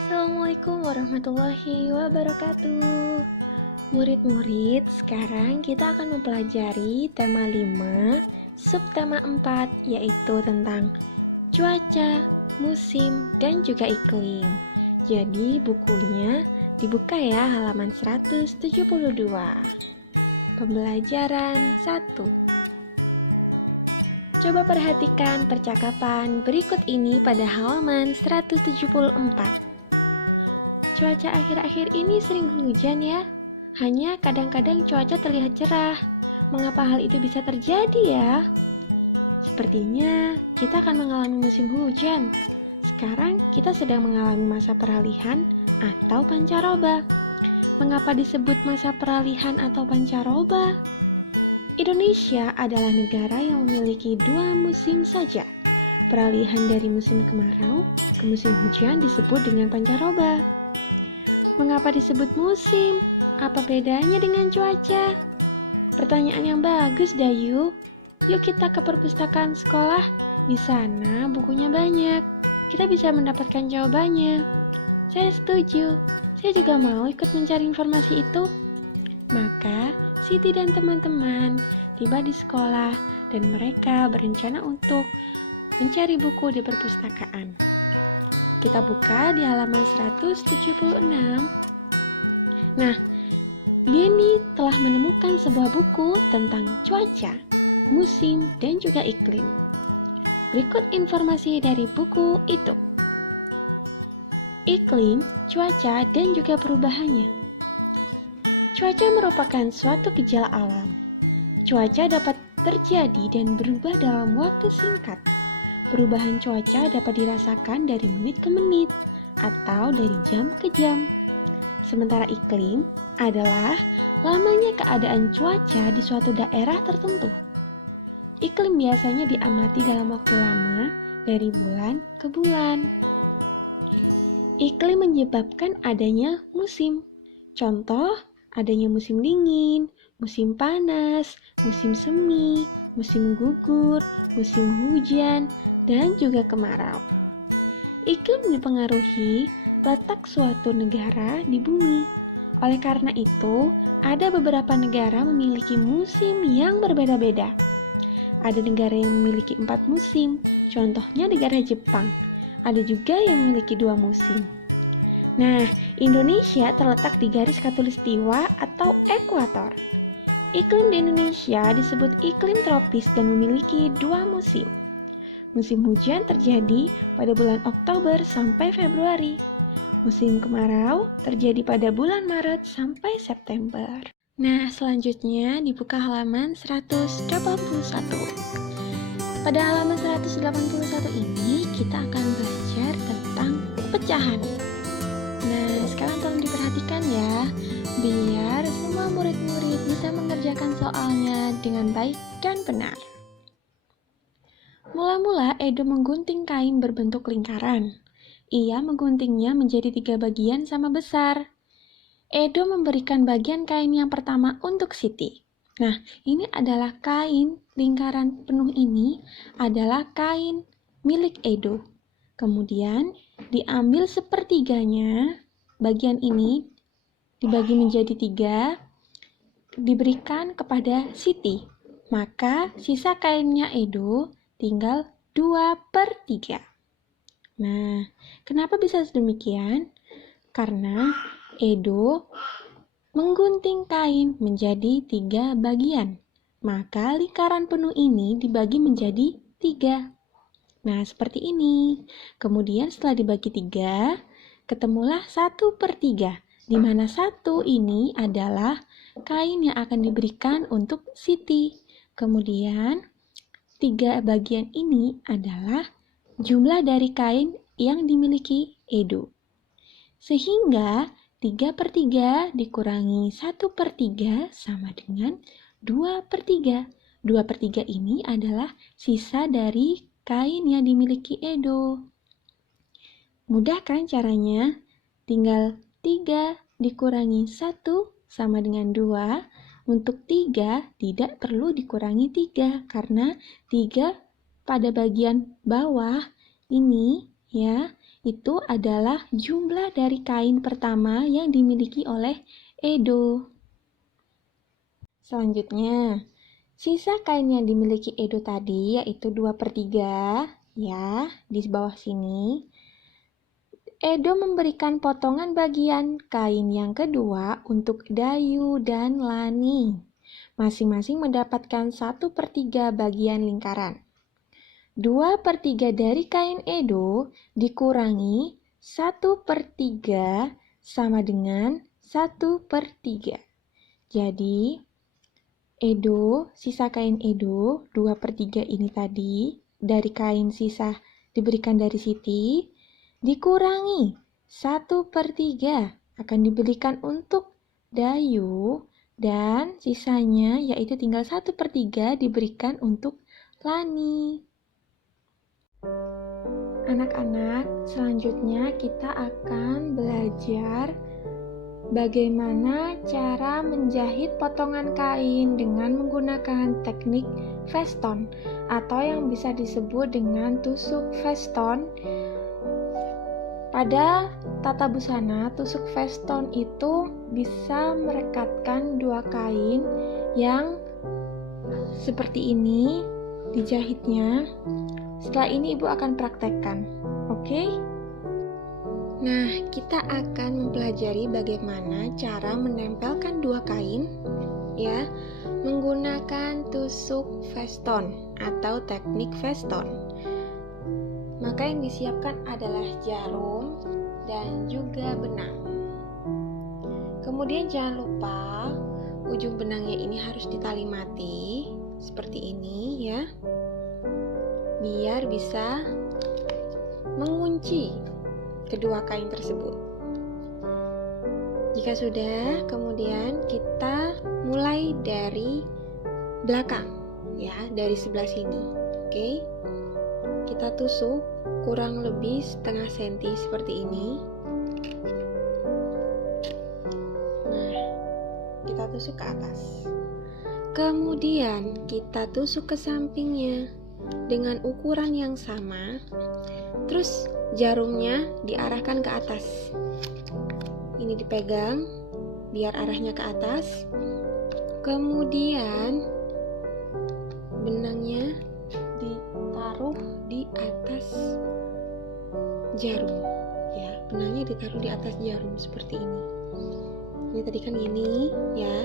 Assalamualaikum warahmatullahi wabarakatuh. Murid-murid, sekarang kita akan mempelajari tema 5, subtema 4, yaitu tentang cuaca, musim, dan juga iklim. Jadi bukunya dibuka ya, halaman 172. Pembelajaran 1. Coba perhatikan percakapan berikut ini pada halaman 174. Cuaca akhir-akhir ini sering hujan ya. Hanya kadang-kadang cuaca terlihat cerah. Mengapa hal itu bisa terjadi ya? Sepertinya kita akan mengalami musim hujan. Sekarang kita sedang mengalami masa peralihan atau pancaroba. Mengapa disebut masa peralihan atau pancaroba? Indonesia adalah negara yang memiliki 2 musim saja. Peralihan dari musim kemarau ke musim hujan disebut dengan pancaroba. Mengapa disebut musim? Apa bedanya dengan cuaca? Pertanyaan yang bagus, Dayu. Yuk kita ke perpustakaan sekolah. Di sana bukunya banyak. Kita bisa mendapatkan jawabannya. Saya setuju. Saya juga mau ikut mencari informasi itu. Maka Siti dan teman-teman tiba di sekolah dan mereka berencana untuk mencari buku di perpustakaan. Kita buka di halaman 176. Nah, Denny telah menemukan sebuah buku tentang cuaca, musim, dan juga iklim. Berikut informasi dari buku itu. Iklim, cuaca, dan juga perubahannya. Cuaca merupakan suatu gejala alam. Cuaca dapat terjadi dan berubah dalam waktu singkat. Perubahan cuaca dapat dirasakan dari menit ke menit atau dari jam ke jam. Sementara iklim adalah lamanya keadaan cuaca di suatu daerah tertentu. Iklim biasanya diamati dalam waktu lama dari bulan ke bulan. Iklim menyebabkan adanya musim. Contoh, adanya musim dingin, musim panas, musim semi, musim gugur, musim hujan, dan juga kemarau. Iklim dipengaruhi letak suatu negara di bumi. Oleh karena itu, ada beberapa negara memiliki musim yang berbeda-beda. Ada negara yang memiliki 4 musim, contohnya negara Jepang. Ada juga yang memiliki 2 musim. Nah, Indonesia terletak di garis khatulistiwa atau ekuator. Iklim di Indonesia disebut iklim tropis dan memiliki 2 musim. Musim hujan terjadi pada bulan Oktober sampai Februari. Musim kemarau terjadi pada bulan Maret sampai September. Nah, selanjutnya dibuka halaman 181. Pada halaman 181 ini kita akan belajar tentang pecahan. Nah, sekarang tolong diperhatikan ya, biar semua murid-murid bisa mengerjakan soalnya dengan baik dan benar. Mula-mula Edo menggunting kain berbentuk lingkaran. Ia mengguntingnya menjadi 3 bagian sama besar. Edo memberikan bagian kain yang pertama untuk Siti. Nah, ini adalah kain lingkaran penuh ini adalah kain milik Edo. Kemudian diambil sepertiganya, bagian ini dibagi menjadi 3, diberikan kepada Siti. Maka sisa kainnya Edo tinggal 2/3. Nah, kenapa bisa sedemikian? Karena Edo menggunting kain menjadi 3 bagian. Maka lingkaran penuh ini dibagi menjadi 3. Nah, seperti ini. Kemudian setelah dibagi 3, ketemulah 1/3, di mana 1 ini adalah kain yang akan diberikan untuk Siti. Kemudian 3 bagian ini adalah jumlah dari kain yang dimiliki Edo. Sehingga 3/3 dikurangi 1/3 sama dengan 2/3. 2/3 ini adalah sisa dari kain yang dimiliki Edo. Mudah kan caranya? Tinggal 3 dikurangi 1 sama dengan 2. Untuk 3 tidak perlu dikurangi 3 karena 3 pada bagian bawah ini ya, itu adalah jumlah dari kain pertama yang dimiliki oleh Edo. Selanjutnya, sisa kain yang dimiliki Edo tadi yaitu 2/3 ya, di bawah sini. Edo memberikan potongan bagian kain yang kedua untuk Dayu dan Lani. Masing-masing mendapatkan 1/3 bagian lingkaran. 2/3 dari kain Edo dikurangi 1/3 sama dengan 1/3. Jadi, sisa kain Edo 2/3 ini tadi dari kain sisa diberikan dari Siti dikurangi 1/3 akan diberikan untuk Dayu dan sisanya yaitu tinggal 1/3 diberikan untuk Lani. Anak-anak, selanjutnya kita akan belajar bagaimana cara menjahit potongan kain dengan menggunakan teknik veston atau yang bisa disebut dengan tusuk veston. Pada tata busana, tusuk veston itu bisa merekatkan dua kain yang seperti ini dijahitnya. Setelah ini Ibu akan praktekkan, oke? Nah, kita akan mempelajari bagaimana cara menempelkan dua kain ya, menggunakan tusuk veston atau teknik veston. Maka yang disiapkan adalah jarum dan juga benang. Kemudian jangan lupa ujung benangnya ini harus ditali mati seperti ini ya, biar bisa mengunci kedua kain tersebut. Jika sudah, kemudian kita mulai dari belakang ya, dari sebelah sini. Oke. Kita tusuk kurang lebih setengah senti seperti ini. Nah, kita tusuk ke atas. Kemudian kita tusuk ke sampingnya dengan ukuran yang sama. Terus jarumnya diarahkan ke atas. Ini dipegang biar arahnya ke atas. Kemudian benangnya ditaruh di atas jarum ya, benangnya ditaruh di atas jarum seperti ini. Ini tadi kan gini ya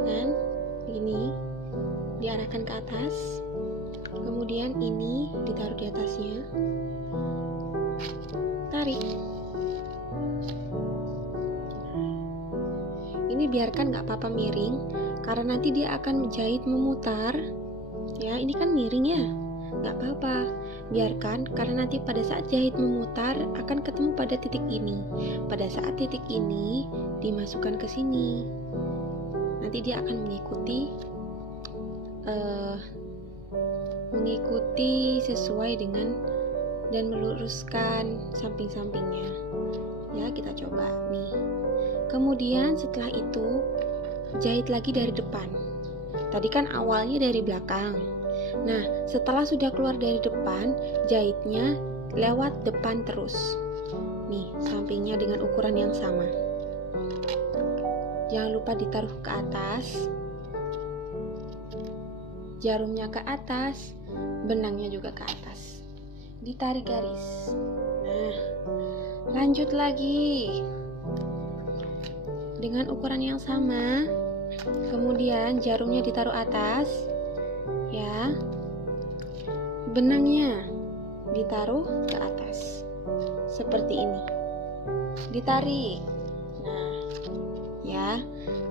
kan, ini diarahkan ke atas, kemudian ini ditaruh di atasnya, tarik. Ini biarkan nggak apa-apa miring karena nanti dia akan menjahit memutar ya. Ini kan miring ya, nggak apa-apa, biarkan karena nanti pada saat jahit memutar akan ketemu pada titik ini. Pada saat titik ini dimasukkan ke sini, nanti dia akan mengikuti sesuai dengan dan meluruskan samping-sampingnya ya. Kita coba nih. Kemudian setelah itu jahit lagi dari depan. Tadi kan awalnya dari belakang. Nah, setelah sudah keluar dari depan, jahitnya lewat depan terus. Nih, sampingnya dengan ukuran yang sama. Jangan lupa ditaruh ke atas. Jarumnya ke atas, benangnya juga ke atas. Ditarik garis. Nah, lanjut lagi. Dengan ukuran yang sama. Kemudian jarumnya ditaruh atas. Ya, benangnya ditaruh ke atas seperti ini, ditarik. Nah ya,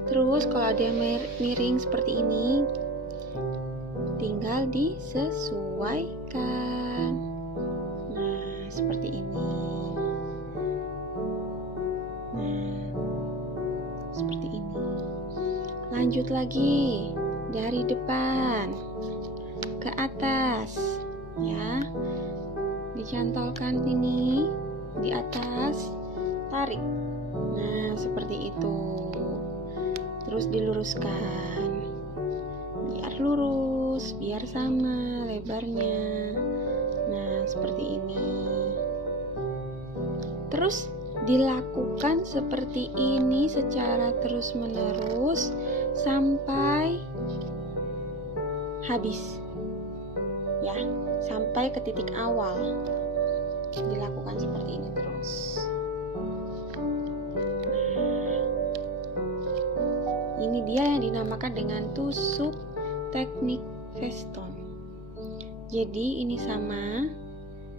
terus kalau ada yang miring seperti ini tinggal disesuaikan. Nah seperti ini. Nah seperti ini. Lanjut lagi dari depan ke atas ya, dicantolkan ini di atas, tarik. Nah seperti itu, terus diluruskan biar lurus, biar sama lebarnya. Nah seperti ini Terus dilakukan seperti ini secara terus-menerus sampai habis. Ya, sampai ke titik awal. Dilakukan seperti ini terus. Ini dia yang dinamakan dengan tusuk teknik Weston. Jadi ini sama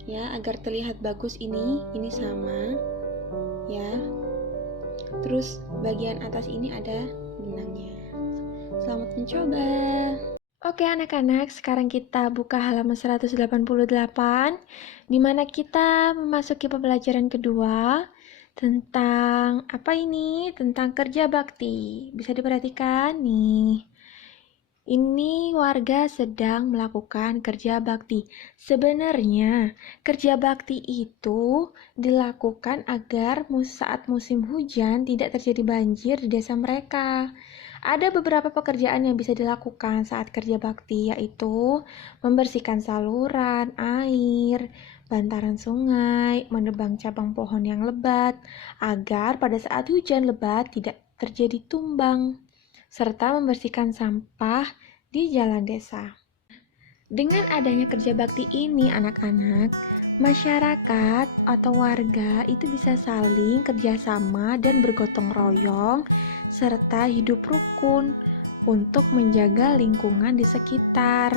ya, agar terlihat bagus ini sama ya. Terus bagian atas ini ada benangnya. Selamat mencoba. Oke anak-anak, sekarang kita buka halaman 188 di mana kita memasuki pembelajaran kedua tentang apa ini? Tentang kerja bakti. Bisa diperhatikan nih. Ini warga sedang melakukan kerja bakti. Sebenarnya, kerja bakti itu dilakukan agar saat musim hujan tidak terjadi banjir di desa mereka. Ada beberapa pekerjaan yang bisa dilakukan saat kerja bakti, yaitu membersihkan saluran air, bantaran sungai, menebang cabang pohon yang lebat, agar pada saat hujan lebat tidak terjadi tumbang, serta membersihkan sampah di jalan desa. Dengan adanya kerja bakti ini, anak-anak, masyarakat atau warga itu bisa saling kerjasama dan bergotong royong serta hidup rukun untuk menjaga lingkungan di sekitar.